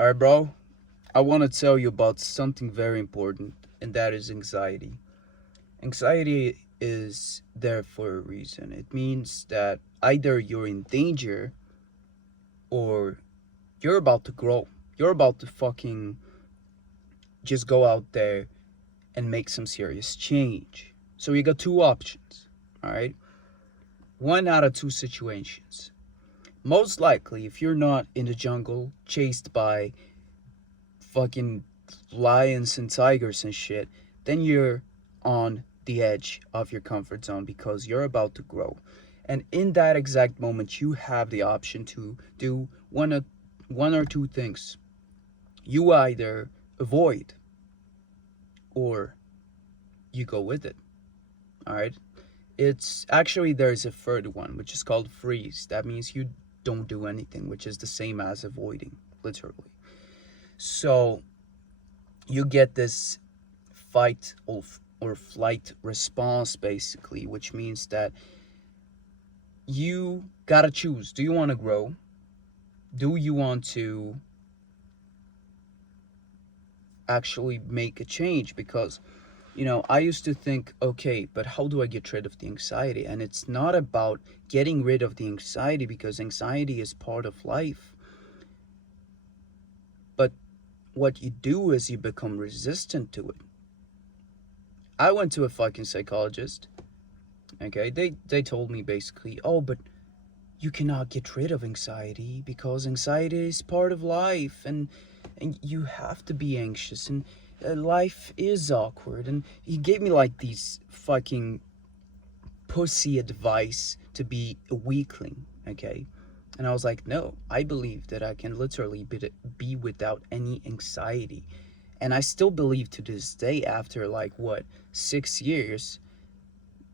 Alright, bro. I want to tell you about something very important, and that is anxiety. Anxiety is there for a reason. It means that either you're in danger or you're about to grow. You're about to fucking just go out there and make some serious change. So you got two options, alright? One out of two situations. Most likely, if you're not in the jungle chased by fucking lions and tigers and shit, then you're on the edge of your comfort zone because you're about to grow. And in that exact moment, you have the option to do one or two things. You either avoid or you go with it. All right. It's actually there's a third one, which is called freeze. That means you don't do anything, which is the same as avoiding, literally. So you get this fight or flight response basically, which means that you gotta choose. Do you want to grow? Do you want to actually make a change? Because I used to think, okay, but how do I get rid of the anxiety? And it's not about getting rid of the anxiety, because anxiety is part of life. But what you do is you become resistant to it. I went to a fucking psychologist. Okay, they told me basically, oh, but you cannot get rid of anxiety because anxiety is part of life, and you have to be anxious, and life is awkward. And he gave me like these fucking pussy advice to be a weakling, okay? And I was like, no, I believe that I can literally be without any anxiety. And I still believe to this day, after like what, 6 years,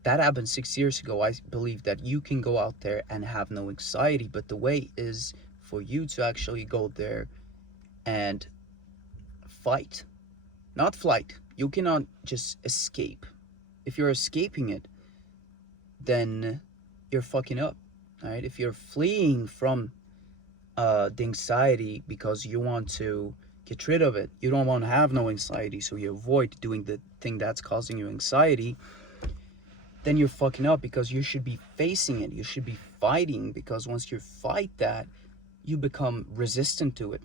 that happened 6 years ago. I believe that you can go out there and have no anxiety, but the way is for you to actually go there and fight, not flight. You cannot just escape. If you're escaping it, then you're fucking up. All right. If you're fleeing from the anxiety because you want to get rid of it, you don't want to have no anxiety, so you avoid doing the thing that's causing you anxiety, then you're fucking up, because you should be facing it. You should be fighting, because once you fight that, you become resistant to it.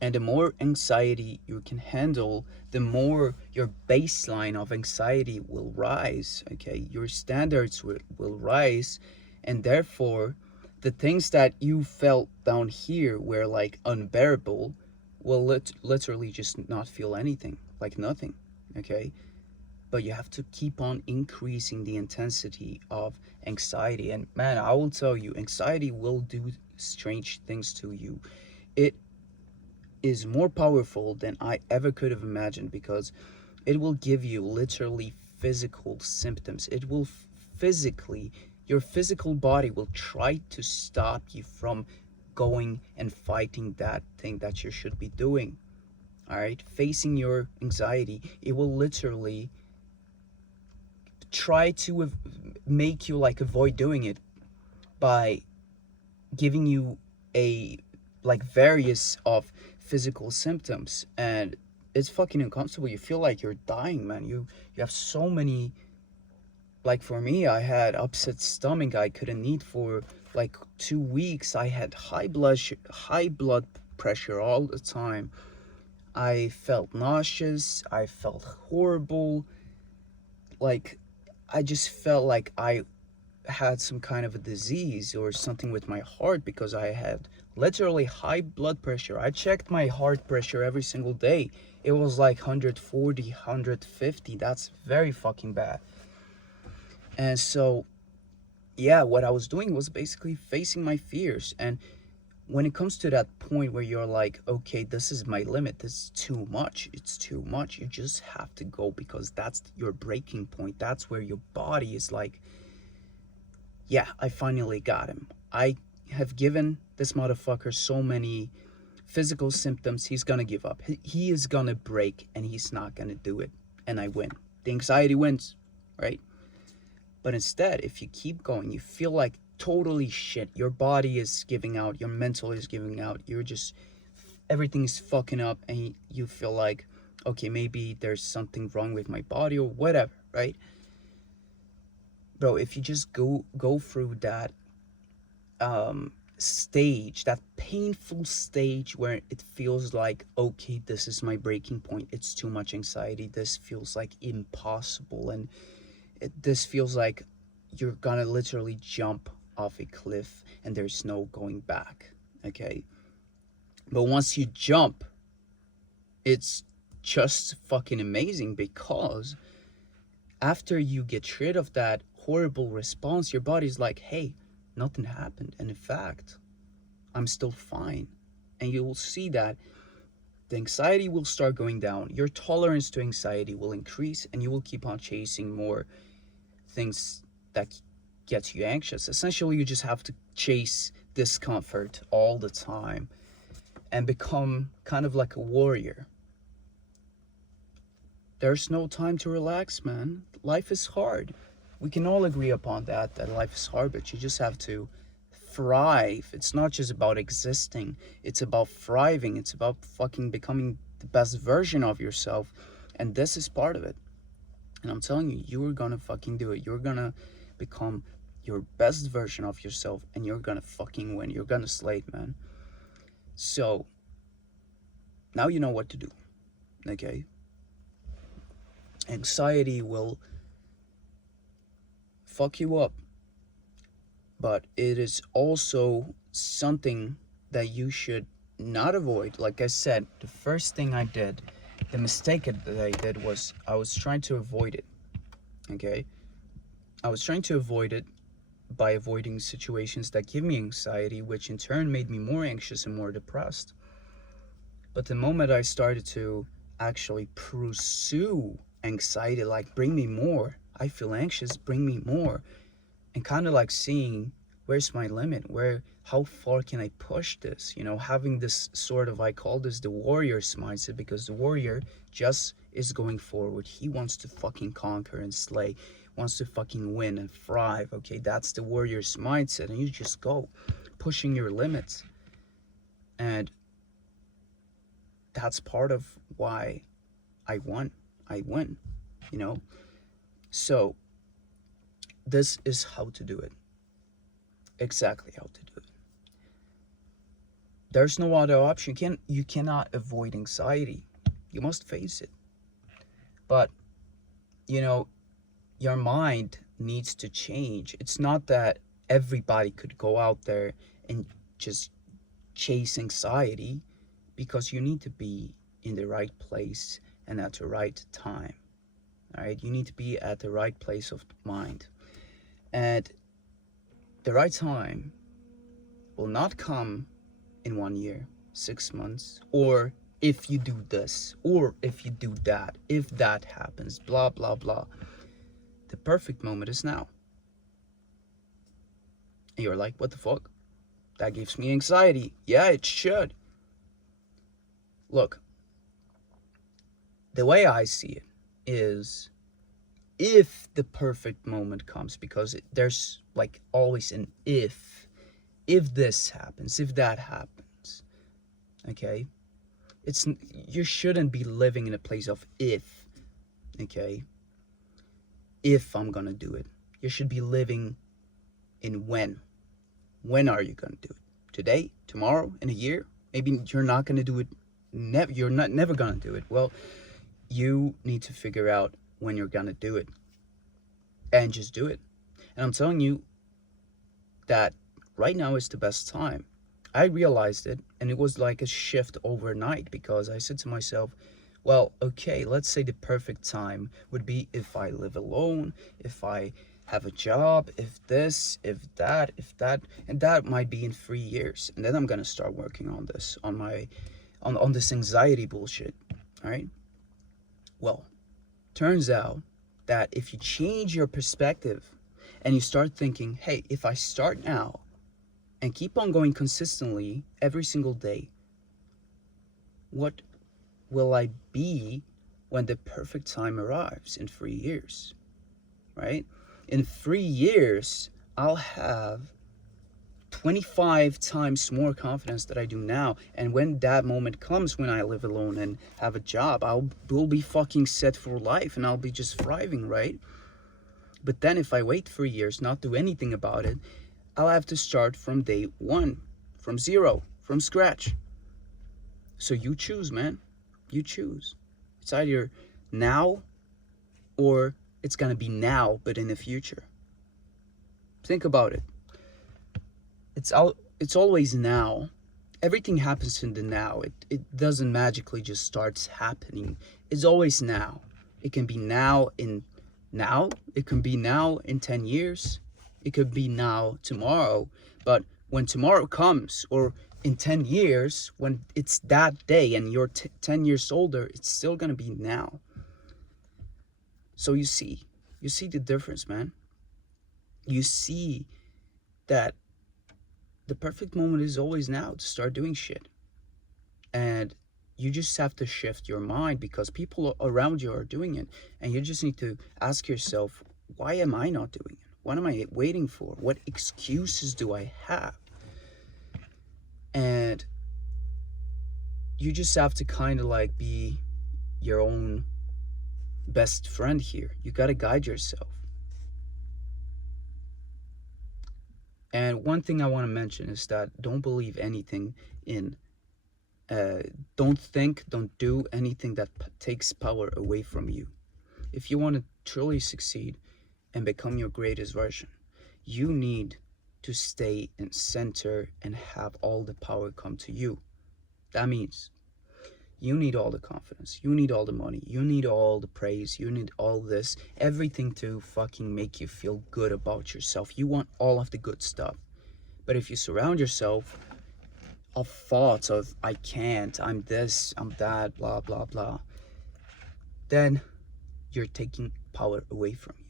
And the more anxiety you can handle, the more your baseline of anxiety will rise, okay? Your standards will rise, and therefore, the things that you felt down here were like unbearable will literally just not feel anything, like nothing, okay? But you have to keep on increasing the intensity of anxiety. And man, I will tell you, anxiety will do strange things to you. It is more powerful than I ever could have imagined, because it will give you literally physical symptoms. It will physically, your physical body will try to stop you from going and fighting that thing that you should be doing. All right, facing your anxiety, it will literally try to make you like avoid doing it by giving you a like various of physical symptoms, and it's fucking uncomfortable. You feel like you're dying, man. You have so many, like for me, I had upset stomach. I couldn't eat for like 2 weeks. I had high blood pressure all the time. I felt nauseous. I felt horrible. Like, I just felt like I had some kind of a disease or something with my heart, because I had literally high blood pressure. I checked my heart pressure every single day. It was like 140, 150. That's very fucking bad. And so, yeah, what I was doing was basically facing my fears. And when it comes to that point where you're like, okay, this is my limit, this is too much, it's too much, you just have to go, because that's your breaking point. That's where your body is like, yeah, I finally got him. I have given this motherfucker so many physical symptoms. He's gonna give up. He is gonna break, and he's not gonna do it. And I win. The anxiety wins, right? But instead, if you keep going, you feel like totally shit. Your body is giving out, your mental is giving out. You're just everything is fucking up and you feel like, okay, maybe there's something wrong with my body or whatever, right? Bro, if you just go through that stage, that painful stage where it feels like, okay, this is my breaking point, it's too much anxiety, this feels like impossible, and this feels like you're gonna literally jump off a cliff and there's no going back, okay? But once you jump, it's just fucking amazing, because after you get rid of that horrible response, your body's like, hey, nothing happened, and in fact, I'm still fine. And you will see that the anxiety will start going down, your tolerance to anxiety will increase, and you will keep on chasing more things that get you anxious. Essentially, you just have to chase discomfort all the time and become kind of like a warrior. There's no time to relax, man. Life is hard. We can all agree upon that life is hard, but you just have to thrive. It's not just about existing, it's about thriving. It's about fucking becoming the best version of yourself. And this is part of it. And I'm telling you, you are gonna fucking do it. You're gonna become your best version of yourself, and you're gonna fucking win. You're gonna slay it, man. So, now you know what to do, okay? Anxiety will fuck you up, but it is also something that you should not avoid. Like I said, the first thing I did, the mistake that I did was I was trying to avoid it, okay? I was trying to avoid it by avoiding situations that give me anxiety, which in turn made me more anxious and more depressed. But the moment I started to actually pursue anxiety, like, bring me more, I feel anxious, bring me more, and kind of like seeing where's my limit, how far can I push this, having this sort of, I call this the warrior's mindset, because the warrior just is going forward. He wants to fucking conquer and slay, wants to fucking win and thrive, okay? That's the warrior's mindset, and you just go pushing your limits. And that's part of why I win, So this is how to do it. Exactly how to do it. There's no other option. You cannot avoid anxiety. You must face it. But, your mind needs to change. It's not that everybody could go out there and just chase anxiety, because you need to be in the right place and at the right time. All right, you need to be at the right place of mind, and the right time will not come in 1 year, 6 months, or if you do this, or if you do that, if that happens, blah blah blah. The perfect moment is now. And you're like, what the fuck? That gives me anxiety. Yeah, it should. Look, the way I see it is, if the perfect moment comes, because there's like always an if this happens, if that happens, okay? You shouldn't be living in a place of if, okay? If I'm gonna do it. You should be living in when. When are you gonna do it? Today? Tomorrow? In a year? Maybe you're not gonna do it. You're never gonna do it. Well, you need to figure out when you're gonna do it, and just do it. And I'm telling you that right now is the best time. I realized it, and it was like a shift overnight, because I said to myself, well, okay, let's say the perfect time would be if I live alone, if I have a job, if this, if that, and that might be in 3 years. And then I'm gonna start working on this, on this anxiety bullshit. All right. Well, turns out that if you change your perspective and you start thinking, hey, if I start now and keep on going consistently every single day, what will I be when the perfect time arrives in 3 years, right? In 3 years, I'll have 25 times more confidence that I do now. And when that moment comes, when I live alone and have a job, will be fucking set for life and I'll be just thriving, right? But then if I wait for years, not do anything about it, I'll have to start from day one, from zero, from scratch. So you choose, man. You choose. It's either now or it's gonna be now, but in the future. Think about it. It's always now. Everything happens in the now. It doesn't magically just starts happening. It's always now. It can be now. It can be now in 10 years. It could be now tomorrow. But when tomorrow comes, or in 10 years, when it's that day and you're 10 years older, it's still gonna be now. So you see the difference, man. You see that the perfect moment is always now to start doing shit. And you just have to shift your mind because people around you are doing it. And you just need to ask yourself, why am I not doing it? What am I waiting for? What excuses do I have? And you just have to kind of like be your own best friend here. You got to guide yourself. And one thing I want to mention is that don't believe anything in, don't think, don't do anything that takes power away from you. If you want to truly succeed and become your greatest version, you need to stay in center and have all the power come to you. That means you need all the confidence, you need all the money, you need all the praise, you need all this, everything to fucking make you feel good about yourself. You want all of the good stuff. But if you surround yourself of thoughts of I can't, I'm this, I'm that, blah, blah, blah, then you're taking power away from you.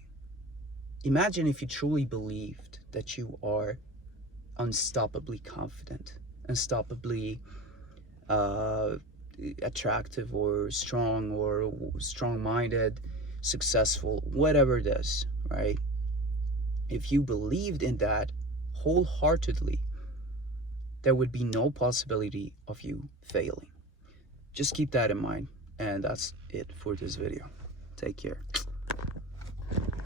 Imagine if you truly believed that you are unstoppably confident, unstoppably attractive or strong-minded, successful, whatever it is, right? If you believed in that wholeheartedly, there would be no possibility of you failing. Just keep that in mind. And that's it for this video. Take care.